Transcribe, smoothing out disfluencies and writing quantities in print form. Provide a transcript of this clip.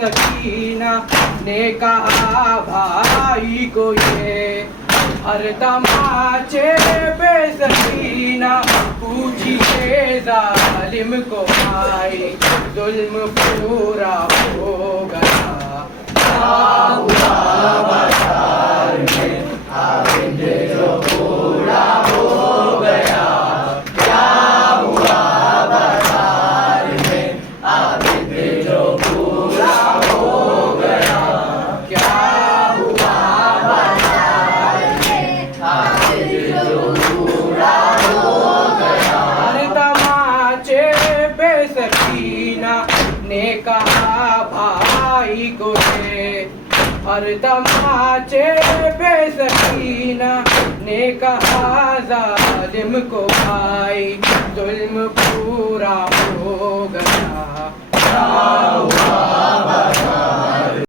सकीना ने कहा भाई को ये, हर तमाचे पे सकीना पूछी के जालिम को भाई, जुल्म पूरा हो गया। क्या हुआ बाजार में आबिद जो पूरा हो गया, क्या हुआ बाजार में आबिद जो पूरा हो गया, क्या हुआ बाजार में आबिद जो पूरा हो गया। हर तमाचे पे सकीना ने कहा भाई को ये, हर तमाचे पे सकीना ने कहा जालिम को भाई, जुल्म पूरा हो गया। क्या हुआ